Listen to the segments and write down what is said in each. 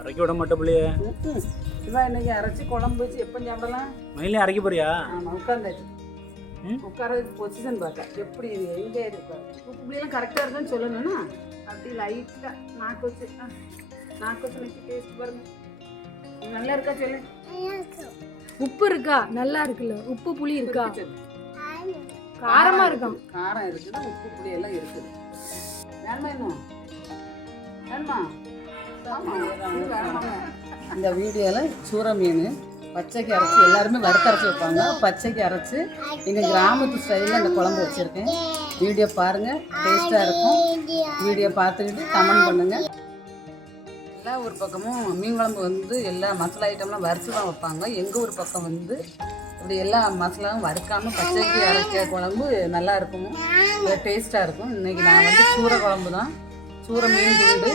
அரைக்க விட மாட்டே பிள்ளைய. இவன் இன்னைக்கு அரைச்சி குழம்பு வச்சு எப்போ சாப்பிடலாம்? மயிலே அரைக்க போறியா? ஆமாம், உட்காந்தாச்சு. உட்காரதுக்கு பொசிஷன் பார்க்க எப்படி இது எங்கே இருப்பார். உப்பு புளியெல்லாம் கரெக்டாக இருக்குன்னு சொல்லணும்னா அப்படி லைட்டாக நாக்கு வச்சு வச்சு டேஸ்ட் பாருங்க. நல்லா இருக்கா சொல்லு. உப்பு இருக்கா? நல்லா இருக்குல்ல. உப்பு புளி இருக்கா? காரமா இருக்கும். காரம் இருக்குது, உப்பு புளி எல்லாம் இருக்குது. வேணுமா இன்னும் வேணுமா? இந்த வீடியோவில் சூற மீன் பச்சைக்கு அரைச்சி எல்லாருமே வறுத்தரைச்சி வைப்பாங்க. பச்சைக்கு அரைச்சி எங்கள் கிராமத்து ஸ்டைலில் அந்த குழம்பு வச்சுருக்கேன். வீடியோ பாருங்கள், டேஸ்ட்டாக இருக்கும். வீடியோ பார்த்துக்கிட்டு கமெண்ட் பண்ணுங்கள். எல்லா ஒரு பக்கமும் மீன் குழம்பு வந்து எல்லா மசாலா ஐட்டம்லாம் வறுத்து தான் வைப்பாங்க. எங்கள் ஊர் பக்கம் வந்து இப்படி எல்லா மசாலாவும் வறுக்காமல் பச்சைக்கு அரைச்ச குழம்பு நல்லா இருக்கும், டேஸ்ட்டாக இருக்கும். இன்றைக்கி நான் வந்து சூற குழம்பு தான், சூற மீன் துண்டு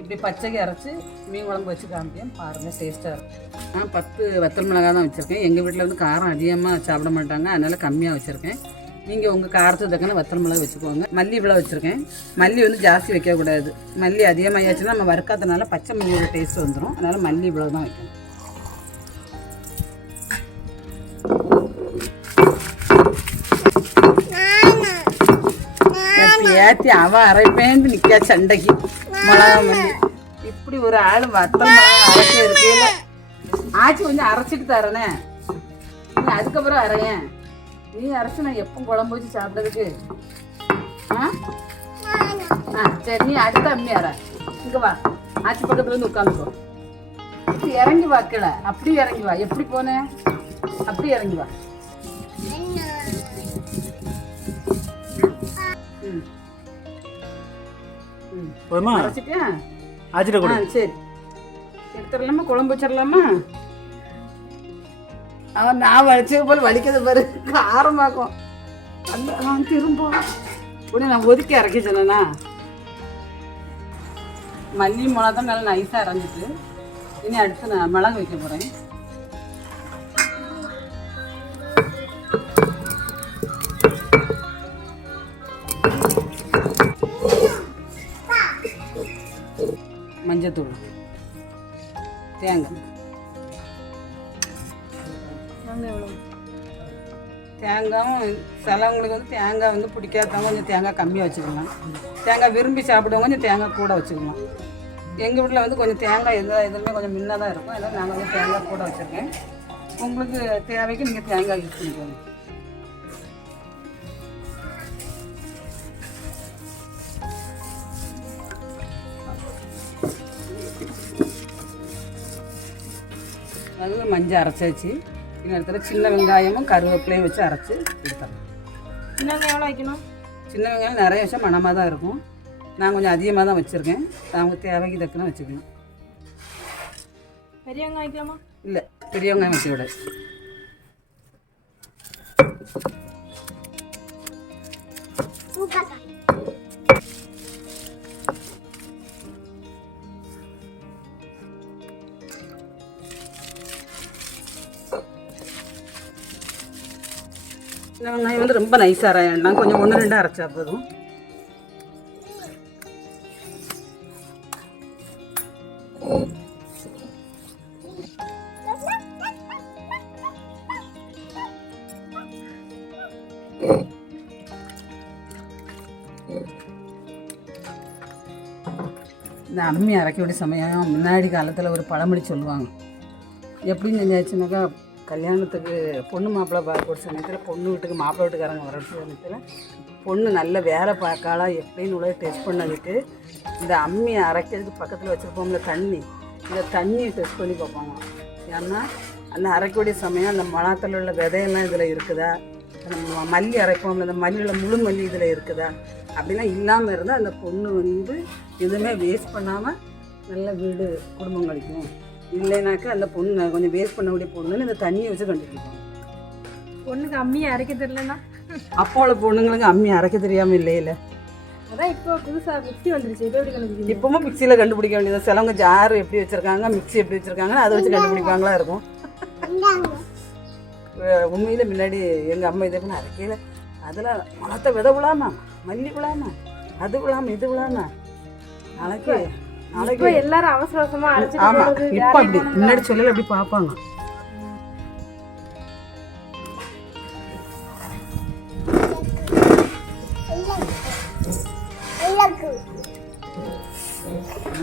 இப்படி பச்சைக்கு அரைச்சி மீன் குழம்பு வச்சு காமிப்பேன். பாருங்கள், டேஸ்ட்டாக இருக்கும். நான் 10 வத்தல் மிளகா தான் வச்சுருக்கேன். எங்கள் வீட்டில் வந்து காரம் அதிகமாக சாப்பிட மாட்டாங்க, அதனால் கம்மியாக வச்சுருக்கேன். நீங்கள் உங்கள் காரத்துக்கு தக்கன வத்தல் மிளகா வச்சுக்கோங்க. மல்லி இவ்வளோ வச்சுருக்கேன். மல்லி வந்து ஜாஸ்தி வைக்கக்கூடாது. மல்லி அதிகமாகியாச்சுன்னா நம்ம வறுக்காதனால பச்சை மல்லியோட டேஸ்ட் வந்துடும். அதனால் மல்லி இவ்வளோ தான் வைக்கணும். ஏற்றி அவன் அரைப்பேன்ட்டு நிற்கா சண்டைக்கு. மிளகா மல்லி இப்படி ஒரு ஆள் வத்தல் மிளகா அரைச்சி இருக்கையில ஆச்சி கொஞ்சம் அரைச்சிட்டு தரேனே, நீ அதுக்கப்புறம் அரையேன். நீ அரைச்சி நான் எப்போ குழம்பு வச்சு சாப்பிட்றதுக்கு? சரி, நீ அடுத்த அம்மி அரை. இங்கே வா, ஆச்சி பக்கத்துல இருந்து உட்காந்துக்கோ. இப்படி இறங்கி வா, கீழே அப்படி இறங்கி வா. எப்படி போனேன்? அப்படி இறங்கி வா. அரைச்சிட்டியா? சரி, எடுத்துடலாமா? குழம்பு வச்சிடலாமா? அவன் நான் வலிச்சது போல வலிக்கிறது பாரு, காரமாக்கும். அவன் திரும்ப உடனே நான் ஒதுக்கி அரைக்க சொன்னேன்னா. மல்லி மிளகா தான் நல்லா நைஸாக அரைஞ்சிட்டு இனி அடுத்து நான் மிளகு வைக்க போகிறேன். மஞ்சத்தூள், தேங்காய். தேங்காயும் சிலவங்களுக்கு வந்து தேங்காய் வந்து பிடிக்காதவங்க கொஞ்சம் தேங்காய் கம்மியாக வச்சுக்கலாம். தேங்காய் விரும்பி சாப்பிடுவங்க கொஞ்சம் தேங்காய் கூட வச்சுக்கலாம். எங்கள் வீட்டில் வந்து கொஞ்சம் தேங்காய் எதுவுமே கொஞ்சம் முன்ன தான் இருக்கும். அதனால் நாங்கள் வந்து தேங்காய் கூட வச்சுருக்கேன். உங்களுக்கு தேவைக்கு நீங்கள் தேங்காய் யூஸ் பண்ணிக்கோங்க. நல்ல மஞ்சள் அரைச்சாச்சு. இடத்துல சின்ன வெங்காயமும் கருவேப்பிலையும் வச்சு அரைச்சி எடுத்துறேன். சின்ன வெங்காயம் எவ்வளோ வைக்கணும்? சின்ன வெங்காயம் நிறைய வச்சா மணமாக தான் இருக்கும். நான் கொஞ்சம் அதிகமாக தான் வச்சுருக்கேன். அவங்க தேவைக்கு தக்கன வச்சுக்கணும். பெரிய வெங்காயம் வைக்கலாமா? இல்லை, பெரிய வெங்காயம் வச்சு விட. வெங்காயம் வந்து ரொம்ப நைஸாக அரைய வேண்டாம், கொஞ்சம் 1-2 அரைச்சா போதும். இந்த அம்மி அரைக்க வேண்டிய சமயம் முன்னாடி காலத்தில் ஒரு பழமொழி சொல்லுவாங்க. எப்படின்னு செஞ்சாச்சுனாக்கா, கல்யாணத்துக்கு பொண்ணு மாப்பிள்ளை பார்க்க சமயத்தில் பொண்ணு வீட்டுக்கு மாப்பிள்ளை வீட்டுக்காரங்க வர சமயத்தில் பொண்ணு நல்ல வேலை பார்க்காளா எப்படின்னு உள்ள டெஸ்ட் பண்ணதுக்கு இந்த அம்மியை அரைக்கிறதுக்கு பக்கத்தில் வச்சுருப்போம்ல தண்ணி, இந்த தண்ணியை டெஸ்ட் பண்ணி பார்ப்பாங்க. ஏன்னா அந்த அரைக்கக்கூடிய சமயம் அந்த மிளகாத்தில் உள்ள விதையெல்லாம் இதில் இருக்குதா, நம்ம மல்லி அரைப்போம்ல அந்த மல்லியில் முழு மல்லி இதில் இருக்குதா, அப்படிலாம் இல்லாமல் இருந்தால் அந்த பொண்ணு வந்து எதுவுமே வேஸ்ட் பண்ணாமல் நல்ல வீடு குடும்பம் கழிக்கும். இல்லைனாக்கா அந்த பொண்ணு கொஞ்சம் வேஸ்ட் பண்ணக்கூடிய பொண்ணுன்னு இந்த தண்ணியை வச்சு கண்டுபிடிப்பாங்க. பொண்ணுக்கு அம்மியை அரைக்க தெரியலன்னா அப்போ உள்ள பொண்ணுங்களுக்கு அம்மி அரைக்க தெரியாமல் இல்லையில. அதான் இப்போ புதுசாக மிக்ஸி வந்துருச்சு. இப்போ எப்படி கண்டுபிடிக்கும்? இப்பவும் மிக்சியில் கண்டுபிடிக்க வேண்டியது. சிலவங்க ஜார் எப்படி வச்சுருக்காங்க, மிக்ஸி எப்படி வச்சுருக்காங்கன்னு அதை வச்சு கண்டுபிடிப்பாங்களா இருக்கும். உண்மையில் முன்னாடி எங்கள் அம்மா இதை பண்ண அரைக்கையில் அதில் மனத்தை வித விழாமா, மல்லி விழாமா, அது விழாமா, இது விழாமா, நாளைக்கு இப்போ எல்லாரும் அவசர அவசரமா அரைச்சிட்டு ஆமா போறது இப்போ அப்படி முன்னாடி சொல்லல அப்படி பார்ப்பாங்க.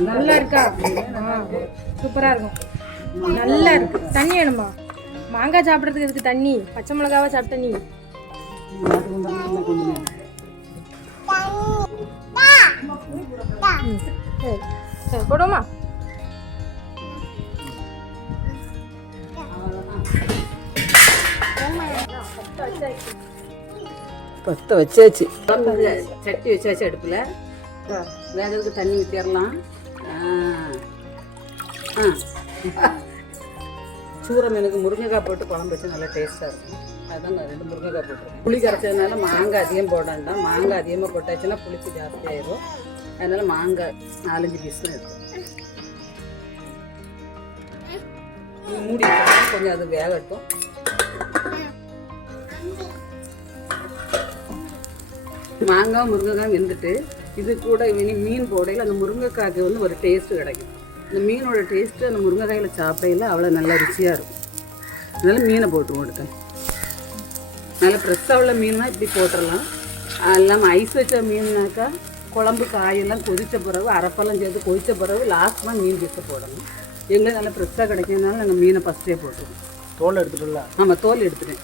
நல்லா இருக்கா? சூப்பரா இருக்கும். நல்லா இருக்கு. தண்ணி வேணுமா? மாங்காய் சாப்பிட்றதுக்கு இதுக்கு தண்ணி, பச்சை மிளகாவை சாப்பிட்ட நீ சரி போடுமா? பற்ற வச்சாச்சு. சட்டி வச்சாச்சு அடுப்பில். வேகிறதுக்கு தண்ணி ஊற்றிடலாம். சூற மீனுக்கு முருங்கைக்காய் போட்டு குழம்பு வச்சு நல்லா டேஸ்ட்டாக இருக்கும். அதுதான் நான் 2 முருங்கைக்காய் போட்டுருக்கேன். புளி கரைச்சதுனால மாங்காய் அதிகம் போட வேண்டாம். மாங்காய் அதிகமாக போட்டாச்சுன்னா புளிப்பு ஜாஸ்தியாயிடும். அதனால் மாங்காய் 4-5 பீஸ் தான் இருக்கும். மூடி கொஞ்சம் அது வேகட்டும். மாங்காய் முருங்கைக்காய் வெந்துட்டு இது கூட இனி மீன் போடையில் அந்த முருங்கைக்காய்க்கு வந்து ஒரு டேஸ்ட்டு கிடைக்கும். இந்த மீனோட டேஸ்ட்டு அந்த முருங்கைக்காயில் சாப்பிடையில் அவ்வளோ நல்லா ருசியாக இருக்கும். அதனால் மீனை போட்டு கொடுத்தேன். நல்லா ஃப்ரெஷ்ஷாக உள்ள மீன்னா இப்படி போட்டுடலாம். இல்லாமல் ஐஸ் வச்ச மீன்னாக்கா குழம்பு காயெல்லாம் கொதித்த பிறகு அரைப்பெல்லாம் சேர்த்து கொதித்த பிறகு லாஸ்ட்மாக மீன் பீஸை போடணும். எங்களுக்கு நல்லா ஃப்ரெஷ்ஷாக கிடைக்கிறதுனால நாங்கள் மீனை ஃபஸ்ட்டே போட்டுருவோம். தோல் எடுத்துட்டோம்ல? ஆமாம், தோல் எடுத்துட்டேன்.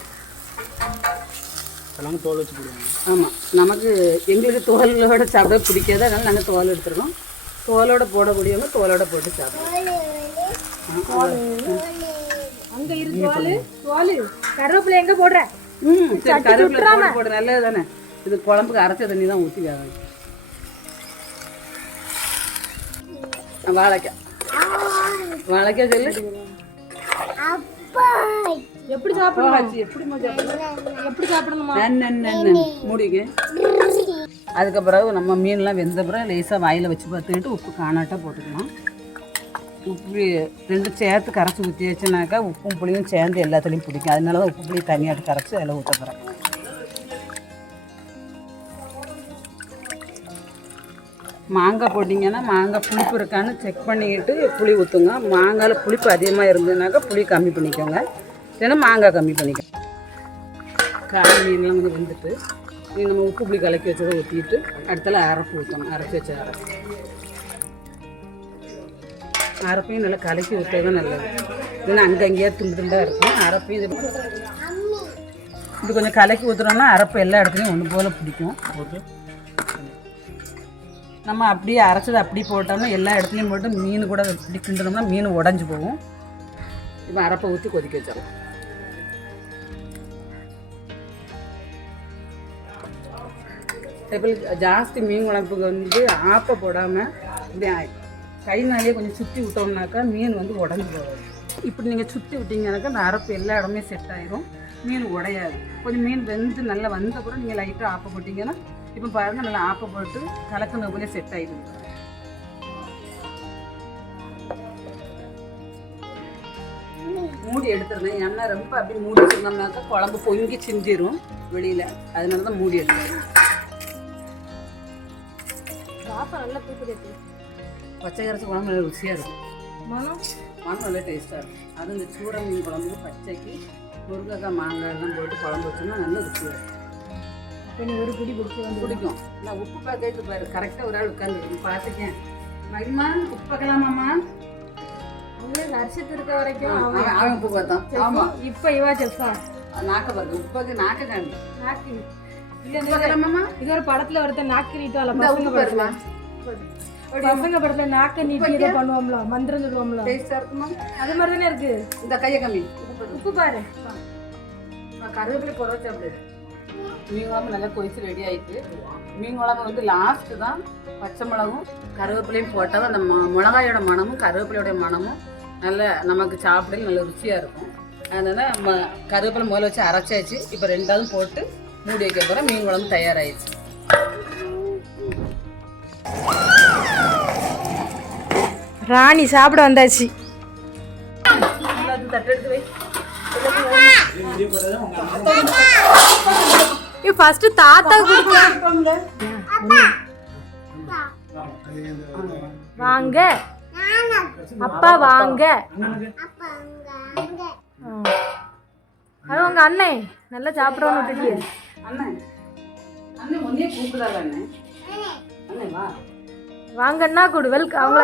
எல்லாமே தோல் வச்சு போடுவோம். ஆமாம், நமக்கு எங்களுக்கு தோலோட சாப்பிட பிடிக்காது. அதனால் நாங்கள் தோல் எடுத்துருக்கோம். தோலோட போடக்கூடியவங்க தோலோட போட்டு சாப்பிடுவோம். அங்க இருக்கு தோல். தோல் கருவேப்பிலை எங்க போடுற? சரி, கருவேப்பிலை போட நல்லது தானே. இது குழம்புக்கு அரைச்ச தண்ணி தான் ஊற்றி வேக. வாழைக்காய் சொல்லு. எப்படி சாப்பிடணும்? எப்படி சாப்பிடணுமா? மூடிங்க. அதுக்கு பிறகு நம்ம மீன்லாம் வெந்த பிறகு லேசாக வாயில் வச்சு பார்த்துக்கிட்டு உப்பு காணாட்டா போட்டுக்கலாம். உப்பு 2 சேர்த்து கரைச்சி ஊற்றி வச்சுனாக்கா உப்பும் புளியும் சேர்ந்து எல்லாத்துலேயும் பிடிக்கும். அதனால தான் உப்பு புளி தனியாக கரைச்சி அதில் ஊற்ற போகிறேன். மாங்காய் போட்டிங்கன்னா மாங்காய் புளிப்பு இருக்கான்னு செக் பண்ணிக்கிட்டு புளி ஊற்றுங்க. மாங்காயில் புளிப்பு அதிகமாக இருந்ததுனாக்கா புளி கம்மி பண்ணிக்கோங்க, இல்லைன்னா மாங்காய் கம்மி பண்ணிக்கோங்க. காய் மீன்லாம் வந்து வெந்துட்டு நம்ம உப்பு புளி கலக்கி வச்சதை ஊற்றிட்டு அடுத்தால அரைப்பு ஊற்றணும். அரைச்சி வச்ச அரைப்பையும் நல்லா கலக்கி ஊற்றதான் நல்லது. இல்லைன்னா அங்கங்கேயே துண்டாக இருக்கும். அரைப்பையும் இது கொஞ்சம் கலக்கி ஊற்றுறோம்னா அரைப்பு எல்லா இடத்துலையும் ஒன்று போல் பிடிக்கும். நம்ம அப்படியே அரைச்சதை அப்படி போட்டோம்னா எல்லா இடத்துலையும் போட்டு மீன் கூட இப்படி கிண்டனோம்னா மீன் உடஞ்சி போகும். இப்போ அரைப்பை ஊற்றி கொதிக்க வச்சிடலாம். இப்போ ஜாஸ்தி மீன் குழம்புக்கு வந்து ஆப்பை போடாமல் இப்படி கைனாலே கொஞ்சம் சுற்றி விட்டோம்னாக்கா மீன் வந்து உடஞ்சி போகாது. இப்படி நீங்கள் சுற்றி விட்டீங்கன்னாக்கா அந்த அரைப்பு எல்லா இடமே செட் ஆகிடும். மீன் உடையாது. கொஞ்சம் மீன் வெந்து நல்லா வந்த கூட நீங்கள் லைட்டாக ஆப்பை போட்டிங்கன்னா இப்போ பாருங்கள் நல்லா ஆப்பை போட்டு கலக்குன போலே செட் ஆகிடும். மூடி எடுத்துருந்தேன். ஏன்னா ரொம்ப அப்படி மூடி வச்சுருந்தோம்னாக்கா குழம்பு பொங்கி சிஞ்சிரும் வெளியில். அதனால தான் மூடி எடுத்துருக்கேன். நல்லா தூக்கு. பச்சை கரைச்சி குழம்பு நல்லா ருசியாக இருக்கும். மனம் நல்லா டேஸ்ட்டாக இருக்கும். அது இந்த சூற மீன் குழம்புக்கு பச்சைக்கு முருங்கைக்காய் மாங்காயெல்லாம் போட்டு குழம்பு வச்சோம்னா நல்லா ருசியாக இருக்கும். ஒரு பிடி பிடிக்கும். நான் உப்பு பார்க்க பாரு, கரெக்டாக ஒரு ஆள் உட்காந்துருக்கு பார்த்துக்கேன். மகிமா உப்பு பார்க்கலாமாம்மா? வருஷத்து இருக்க வரைக்கும் அவன் உப்பு பார்த்தான். ஆமாம், இப்போ இவா செஃப்பா நாக்க பாருங்க. உப்பாக்கு நாக்க காமி. நாக்கு இல்லைம்மா, இது ஒரு படத்துல ஒருத்தர் நாக்கு நீட்டால பசங்க பாருமா. பசங்க படத்துல நாக்க நீட்டி ஏதோ பண்ணுவோம்ல, மந்திரம் சொல்லுவோம்ல. டேஸ்டா இருக்குமா? அது மாதிரி தானே இருக்கு. இந்த கையை கம்மி. உப்பு பாரு. கருவேப்பிலை போட வச்சு மீன் குழம்பு நல்லா கொதிச்சு ரெடி ஆயிட்டு. மீன் குழம்பு வந்து லாஸ்ட்டு தான் பச்சை மிளகும் கருவேப்பிலையும் போட்டால் அந்த மிளகாயோட மணமும் கருவேப்பிலையோட மணமும் நல்ல நமக்கு சாப்பிட நல்ல ருசியாக இருக்கும். அதனால் நம்ம கருவேப்பிலை முதல்ல வச்சு அரைச்சாச்சு. இப்போ 2வது போட்டு மூடி வைக்க போகிறோம். மீன் குழம்பு தயாராகிடுச்சு. ராணி சாப்பிட வந்தாச்சு. தட்டு எடுத்து வை. ஃபர்ஸ்ட் தாத்தா கொடுக்கலாம். வாங்க அப்பா வாங்க. அது உங்க அண்ணே நல்லா சாப்பிடணும்னு விட்டுட்டியே. அண்ணன் அண்ணன் ஒன்னே கூப்பிடாத அண்ணன். அண்ணன் வா. வாங்கன்னா கொடு வெல்கம். அவங்க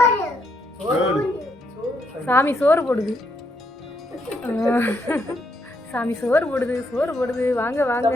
சாமி சோறு போடுது. சாமி சோறு போடுது வாங்க வாங்க.